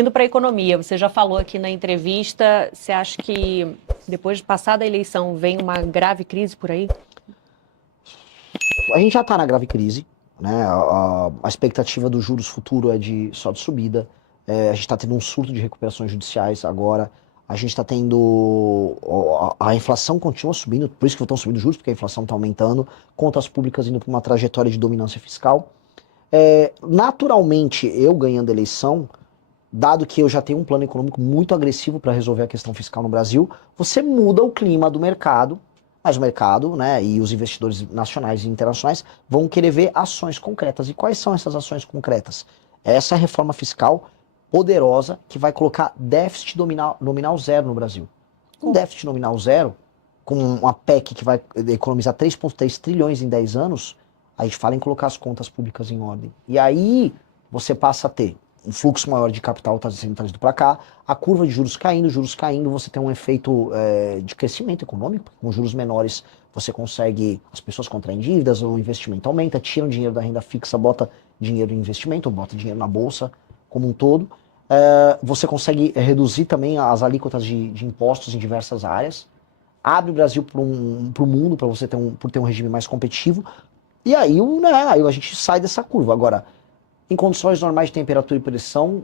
Indo para a economia, você já falou aqui na entrevista, você acha que depois de passada a eleição vem uma grave crise por aí? A gente já está na grave crise, né? A expectativa dos juros futuro é de só de subida. A gente está tendo um surto de recuperações judiciais agora. A gente está tendo. A inflação continua subindo, por isso que estão subindo os juros, porque a inflação está aumentando. Contas públicas indo para uma trajetória de dominância fiscal. Naturalmente, eu ganhando a eleição, dado que eu já tenho um plano econômico muito agressivo para resolver a questão fiscal no Brasil, você muda o clima do mercado, mas o mercado, né, e os investidores nacionais e internacionais vão querer ver ações concretas. E quais são essas ações concretas? Essa reforma fiscal poderosa que vai colocar déficit nominal zero no Brasil. Um déficit nominal zero, com uma PEC que vai economizar 3,3 trilhões em 10 anos, a gente fala em colocar as contas públicas em ordem. E aí você passa a ter um fluxo maior de capital está sendo trazido para cá, a curva de juros caindo, você tem um efeito de crescimento econômico, com juros menores você consegue, as pessoas contraem dívidas, o investimento aumenta, tiram dinheiro da renda fixa, bota dinheiro em investimento, bota dinheiro na bolsa como um todo. Você consegue reduzir também as alíquotas de impostos em diversas áreas, abre o Brasil para o mundo, para você ter um regime mais competitivo, e aí, aí a gente sai dessa curva. Agora, em condições normais de temperatura e pressão,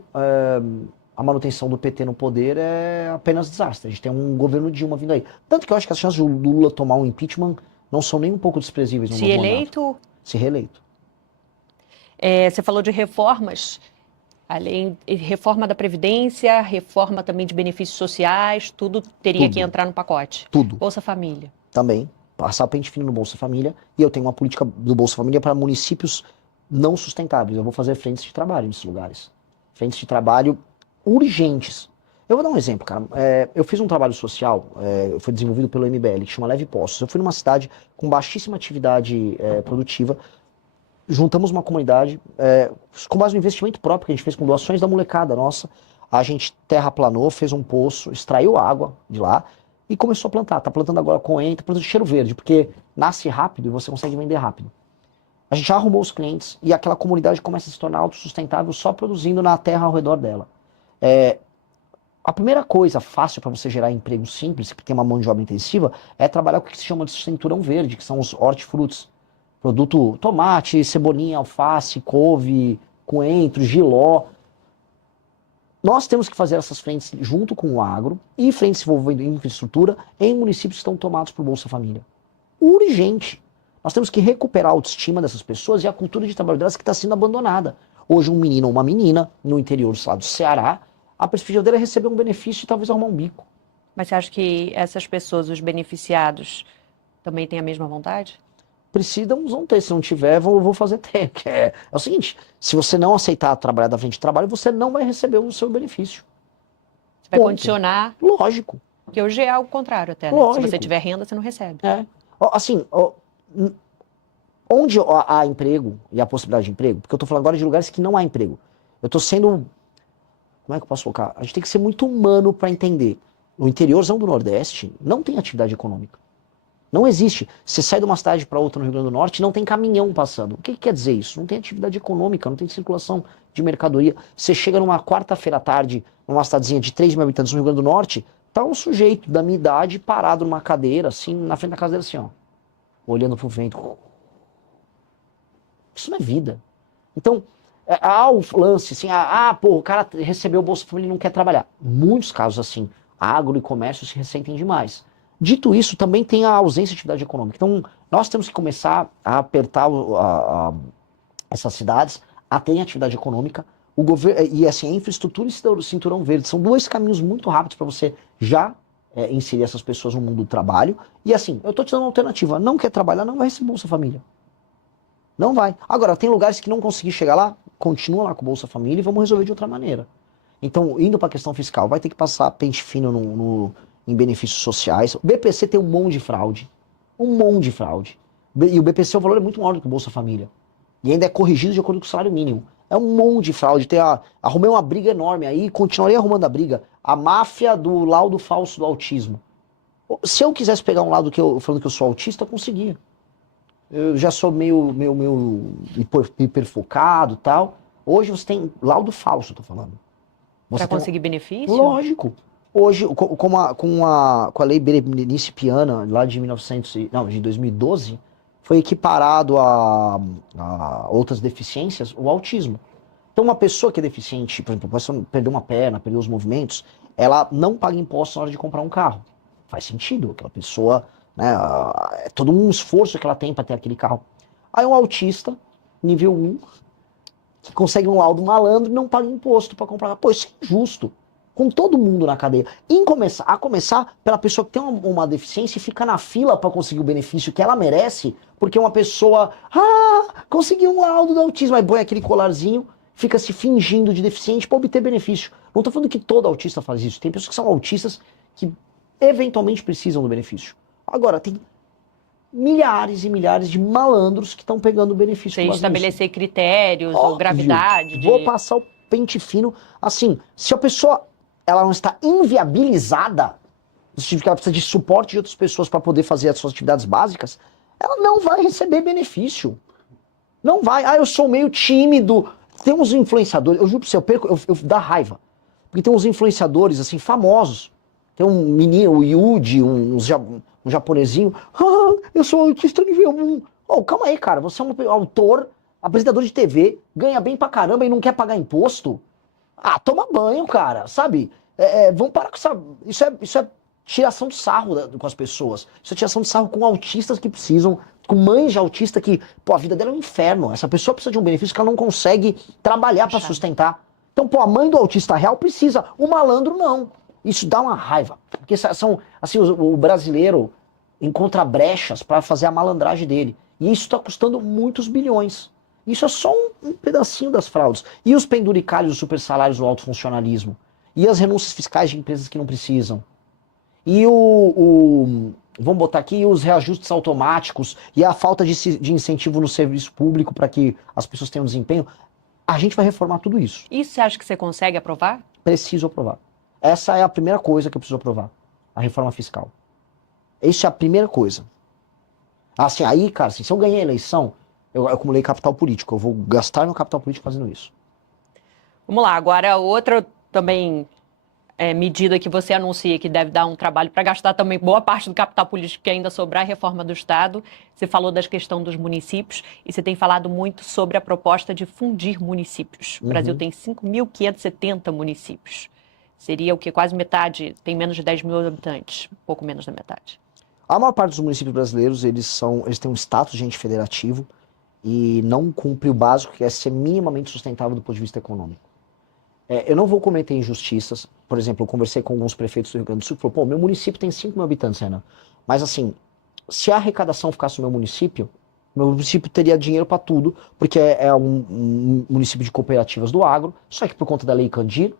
a manutenção do PT no poder é apenas desastre. A gente tem um governo Dilma vindo aí. Tanto que eu acho que as chances do Lula tomar um impeachment não são nem um pouco desprezíveis no Se novo mandato. eleito, Se reeleito. você falou de reformas, além reforma da Previdência, reforma também de benefícios sociais, tudo teria que Tudo. entrar no pacote. Tudo. Bolsa Família. Também. Passar pente fino no Bolsa Família. E eu tenho uma política do Bolsa Família para municípios não sustentáveis. Eu vou fazer frentes de trabalho nesses lugares. Frentes de trabalho urgentes. Eu vou dar um exemplo, cara. Eu fiz um trabalho social, foi desenvolvido pelo MBL, que chama Leve Postos. Eu fui numa cidade com baixíssima atividade produtiva, juntamos uma comunidade, com base no investimento próprio que a gente fez com doações da molecada nossa. A gente terraplanou, fez um poço, extraiu água de lá e começou a plantar. Tá plantando agora coentro, plantando cheiro verde, porque nasce rápido e você consegue vender rápido. A gente já arrumou os clientes e aquela comunidade começa a se tornar autossustentável só produzindo na terra ao redor dela. A primeira coisa fácil para você gerar emprego simples, que tem uma mão de obra intensiva, é trabalhar com o que se chama de cinturão verde, que são os hortifrutos. Produto tomate, cebolinha, alface, couve, coentro, jiló. Nós temos que fazer essas frentes junto com o agro e frentes envolvendo infraestrutura em municípios que estão tomados por Bolsa Família. Urgente. Nós temos que recuperar a autoestima dessas pessoas e a cultura de trabalho delas que está sendo abandonada. Hoje, um menino ou uma menina, no interior do Ceará, a perspectiva dele é receber um benefício e talvez arrumar um bico. Mas você acha que essas pessoas, os beneficiados, também têm a mesma vontade? Vão ter. Se não tiver, vou fazer ter. É o seguinte, se você não aceitar trabalhar da frente de trabalho, você não vai receber o seu benefício. Você vai condicionar? Lógico. Porque hoje é algo contrário até, né? Lógico. Se você tiver renda, você não recebe. Assim, onde há emprego e a possibilidade de emprego, porque eu tô falando agora de lugares que não há emprego. Eu tô sendo, como é que eu posso colocar? A gente tem que ser muito humano para entender. No interiorzão do Nordeste, não tem atividade econômica. Não existe. Você sai de uma cidade para outra no Rio Grande do Norte, não tem caminhão passando. O que quer dizer isso? Não tem atividade econômica, não tem circulação de mercadoria. Você chega numa quarta-feira à tarde, numa cidadezinha de 3 mil habitantes no Rio Grande do Norte, tá um sujeito da minha idade parado numa cadeira, assim, na frente da casa dele, assim, ó, olhando pro vento. Isso não é vida. Então, há o lance, assim, o cara recebeu o Bolsa Família e não quer trabalhar. Muitos casos assim, agro e comércio se ressentem demais. Dito isso, também tem a ausência de atividade econômica. Então, nós temos que começar a apertar essas cidades a terem atividade econômica. O governo, e assim, a infraestrutura e o cinturão verde são dois caminhos muito rápidos para você já inserir essas pessoas no mundo do trabalho. E assim, eu estou te dando uma alternativa. Não quer trabalhar, não vai receber Bolsa Família. Não vai. Agora, tem lugares que não conseguir chegar lá, continua lá com o Bolsa Família e vamos resolver de outra maneira. Então, indo para a questão fiscal, vai ter que passar pente fino em benefícios sociais. O BPC tem um monte de fraude. Um monte de fraude. E o BPC, o valor é muito maior do que o Bolsa Família. E ainda é corrigido de acordo com o salário mínimo. É um monte de fraude. Arrumei uma briga enorme aí, continuarei arrumando a briga. A máfia do laudo falso do autismo. Se eu quisesse pegar um lado falando que eu sou autista, eu conseguia. Eu já sou meio hiperfocado e tal. Hoje você tem laudo falso, eu tô falando. Para conseguir benefício? Lógico. Hoje, com a lei Berenice-Piana, lá de 2012, foi equiparado a outras deficiências o autismo. Então, uma pessoa que é deficiente, por exemplo, a pessoa perdeu uma perna, perdeu os movimentos, ela não paga imposto na hora de comprar um carro. Faz sentido, aquela pessoa, né, é todo um esforço que ela tem para ter aquele carro. Aí um autista, nível 1, que consegue um laudo malandro e não paga imposto para comprar. Pô, isso é injusto. Com todo mundo na cadeia. A começar pela pessoa que tem uma deficiência e fica na fila para conseguir o benefício que ela merece, porque uma pessoa, conseguiu um laudo do autismo, aí põe aquele colarzinho, fica se fingindo de deficiente para obter benefício. Não tô falando que todo autista faz isso. Tem pessoas que são autistas que eventualmente precisam do benefício. Agora, tem milhares e milhares de malandros que estão pegando o benefício. Sem estabelecer critérios ou gravidade. Vou passar o pente fino. Assim, se a pessoa ela não está inviabilizada, no sentido que ela precisa de suporte de outras pessoas para poder fazer as suas atividades básicas, ela não vai receber benefício. Não vai. Eu sou meio tímido. Tem uns influenciadores, eu juro pra você, eu dá raiva. Porque tem uns influenciadores, assim, famosos. Tem um menino, o Yuji, um japonesinho. Eu sou autista nível 1. Calma aí, cara. Você é um autor, apresentador de TV, ganha bem pra caramba e não quer pagar imposto? Toma banho, cara, sabe? Vamos parar com essa... Isso é tiração de sarro com as pessoas. Isso é tiração de sarro com autistas que precisam, com mães de autista que, a vida dela é um inferno. Essa pessoa precisa de um benefício que ela não consegue trabalhar para sustentar. Então, a mãe do autista real precisa, o malandro não. Isso dá uma raiva. Porque são, assim, o brasileiro encontra brechas para fazer a malandragem dele. E isso está custando muitos bilhões. Isso é só um pedacinho das fraudes. E os penduricalhos, os super salários, o alto funcionalismo. E as renúncias fiscais de empresas que não precisam. E vamos botar aqui, os reajustes automáticos e a falta de incentivo no serviço público para que as pessoas tenham desempenho. A gente vai reformar tudo isso. E você acha que você consegue aprovar? Preciso aprovar. Essa é a primeira coisa que eu preciso aprovar. A reforma fiscal. Essa é a primeira coisa. Assim, aí, cara, se eu ganhei a eleição, eu acumulei capital político. Eu vou gastar meu capital político fazendo isso. Vamos lá, agora outra também medida que você anuncia que deve dar um trabalho para gastar também boa parte do capital político que ainda sobrar, a reforma do Estado. Você falou da questão dos municípios e você tem falado muito sobre a proposta de fundir municípios. O Brasil tem 5.570 municípios. Seria o que? Quase metade, tem menos de 10 mil habitantes, pouco menos da metade. A maior parte dos municípios brasileiros, eles têm um status de ente federativo e não cumpre o básico, que é ser minimamente sustentável do ponto de vista econômico. Eu não vou cometer injustiças. Por exemplo, eu conversei com alguns prefeitos do Rio Grande do Sul e falou, meu município tem 5 mil habitantes, Renan. Mas assim, se a arrecadação ficasse no meu município teria dinheiro para tudo, porque é um município de cooperativas do agro, só que por conta da Lei Candir,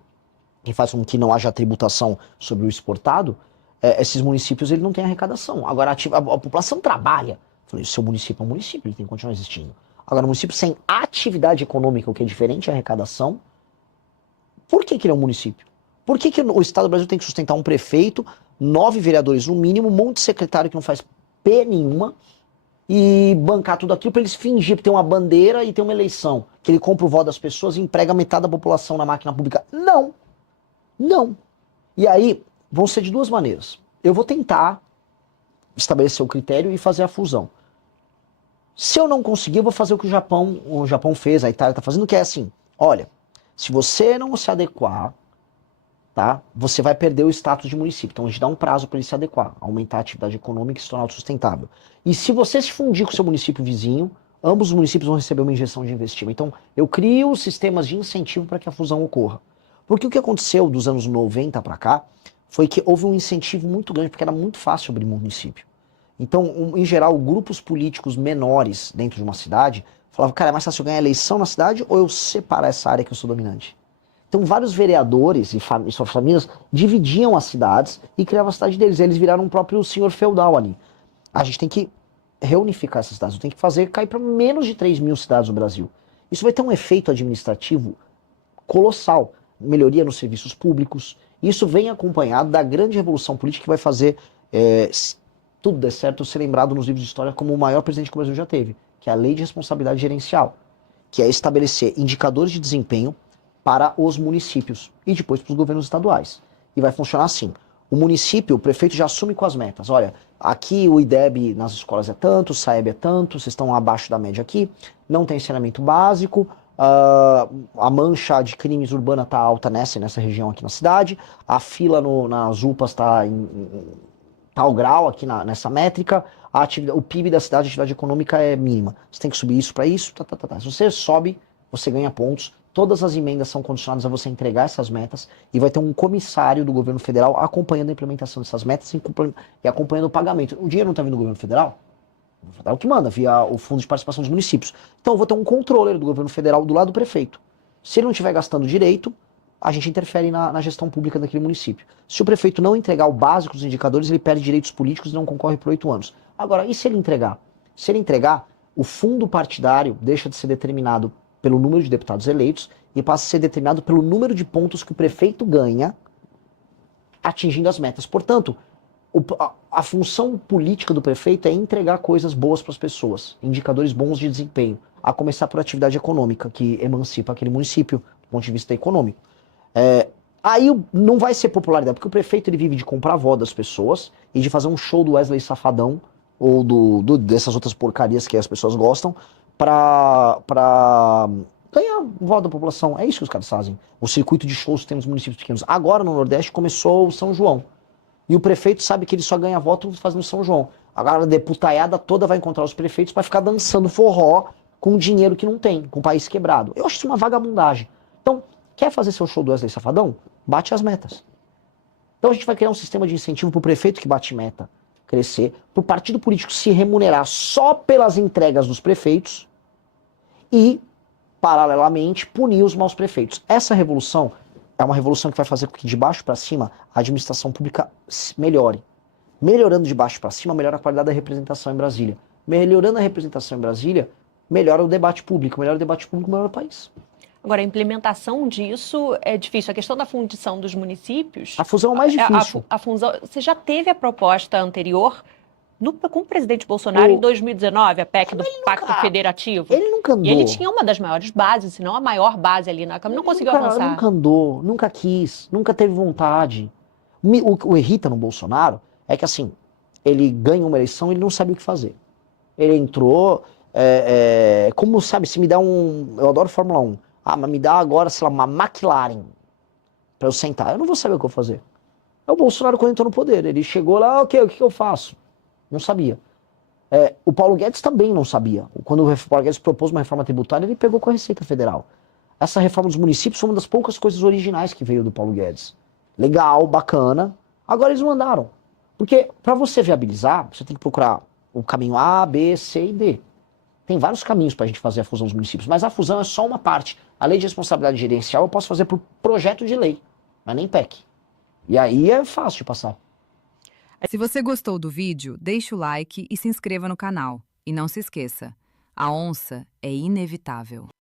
que faz com que não haja tributação sobre o exportado, esses municípios ele não têm arrecadação. Agora a população trabalha. Eu falei, o seu município é um município, ele tem que continuar existindo. Agora, um município sem atividade econômica, o que é diferente, é arrecadação. Por que ele é um município? Por que o Estado do Brasil tem que sustentar um prefeito, 9 vereadores no mínimo, um monte de secretário que não faz P nenhuma, e bancar tudo aquilo para eles fingir que tem uma bandeira e tem uma eleição, que ele compra o voto das pessoas e emprega metade da população na máquina pública? Não! Não. E aí, vão ser de duas maneiras. Eu vou tentar estabelecer o critério e fazer a fusão. Se eu não conseguir, eu vou fazer o que o Japão fez, a Itália está fazendo, que é assim, olha, se você não se adequar, tá, você vai perder o status de município. Então a gente dá um prazo para ele se adequar, aumentar a atividade econômica e se tornar autossustentável. E se você se fundir com o seu município vizinho, ambos os municípios vão receber uma injeção de investimento. Então eu crio sistemas de incentivo para que a fusão ocorra. Porque o que aconteceu dos anos 90 para cá foi que houve um incentivo muito grande, porque era muito fácil abrir município. Então, em geral, grupos políticos menores dentro de uma cidade falavam, cara, é mais fácil eu ganhar eleição na cidade ou eu separar essa área que eu sou dominante? Então, vários vereadores e suas famílias dividiam as cidades e criavam a cidade deles. Eles viraram um próprio senhor feudal ali. A gente tem que reunificar essas cidades, tem que fazer cair para menos de 3 mil cidades no Brasil. Isso vai ter um efeito administrativo colossal. Melhoria nos serviços públicos. Isso vem acompanhado da grande revolução política que vai fazer, se tudo der certo, ser lembrado nos livros de história como o maior presidente que o Brasil já teve, que é a Lei de Responsabilidade Gerencial, que é estabelecer indicadores de desempenho para os municípios e depois para os governos estaduais. E vai funcionar assim. O município, o prefeito já assume com as metas. Olha, aqui o IDEB nas escolas é tanto, o SAEB é tanto, vocês estão abaixo da média aqui, não tem saneamento básico, a mancha de crimes urbana está alta nessa região aqui na cidade, a fila nas UPAs está em tal grau aqui nessa métrica, o PIB da cidade, a atividade econômica é mínima. Você tem que subir isso para isso, tá. Se você sobe, você ganha pontos. Todas as emendas são condicionadas a você entregar essas metas e vai ter um comissário do governo federal acompanhando a implementação dessas metas e acompanhando o pagamento. O dinheiro não está vindo do governo federal? O governo federal que manda, via o Fundo de Participação dos Municípios. Então eu vou ter um controller do governo federal do lado do prefeito. Se ele não estiver gastando direito, a gente interfere na gestão pública daquele município. Se o prefeito não entregar o básico dos indicadores, ele perde direitos políticos e não concorre por 8 anos. Agora, e se ele entregar? Se ele entregar, o fundo partidário deixa de ser determinado pelo número de deputados eleitos e passa a ser determinado pelo número de pontos que o prefeito ganha atingindo as metas. Portanto, a função política do prefeito é entregar coisas boas para as pessoas, indicadores bons de desempenho, a começar por atividade econômica, que emancipa aquele município do ponto de vista econômico. Aí não vai ser popularidade, porque o prefeito ele vive de comprar a voz das pessoas e de fazer um show do Wesley Safadão ou dessas outras porcarias que as pessoas gostam pra ganhar voto da população. É isso que os caras fazem. O circuito de shows que tem nos municípios pequenos. Agora no Nordeste começou o São João. E o prefeito sabe que ele só ganha voto fazendo São João. Agora a deputaiada toda vai encontrar os prefeitos para ficar dançando forró com dinheiro que não tem, com o país quebrado. Eu acho isso uma vagabundagem. Então, quer fazer seu show do Wesley Safadão? Bate as metas. Então a gente vai criar um sistema de incentivo para o prefeito que bate meta crescer, para o partido político se remunerar só pelas entregas dos prefeitos e, paralelamente, punir os maus prefeitos. Essa revolução é uma revolução que vai fazer com que de baixo para cima a administração pública melhore. Melhorando de baixo para cima, melhora a qualidade da representação em Brasília. Melhorando a representação em Brasília, melhora o debate público. Melhora o debate público, melhora o país. Agora, a implementação disso é difícil. A questão da fundição dos municípios... A fusão é mais difícil. A fusão, você já teve a proposta anterior com o presidente Bolsonaro em 2019, a PEC do Pacto Federativo? Ele nunca andou. E ele tinha uma das maiores bases, se não a maior base ali na Câmara. Não conseguiu avançar. Ele nunca andou, nunca quis, nunca teve vontade. O irrita no Bolsonaro é que, assim, ele ganha uma eleição e ele não sabe o que fazer. Ele entrou... como, sabe, se me dá eu adoro Fórmula 1. Mas me dá agora, sei lá, uma McLaren pra eu sentar. Eu não vou saber o que eu vou fazer. É o Bolsonaro quando entrou no poder. Ele chegou lá, ok, o que eu faço? Não sabia. O Paulo Guedes também não sabia. Quando o Paulo Guedes propôs uma reforma tributária, ele pegou com a Receita Federal. Essa reforma dos municípios foi uma das poucas coisas originais que veio do Paulo Guedes. Legal, bacana. Agora eles não andaram. Porque para você viabilizar, você tem que procurar o caminho A, B, C e D. Tem vários caminhos para a gente fazer a fusão dos municípios, mas a fusão é só uma parte. A lei de responsabilidade gerencial eu posso fazer por projeto de lei, mas nem PEC. E aí é fácil de passar. Se você gostou do vídeo, deixe o like e se inscreva no canal. E não se esqueça, a onça é inevitável.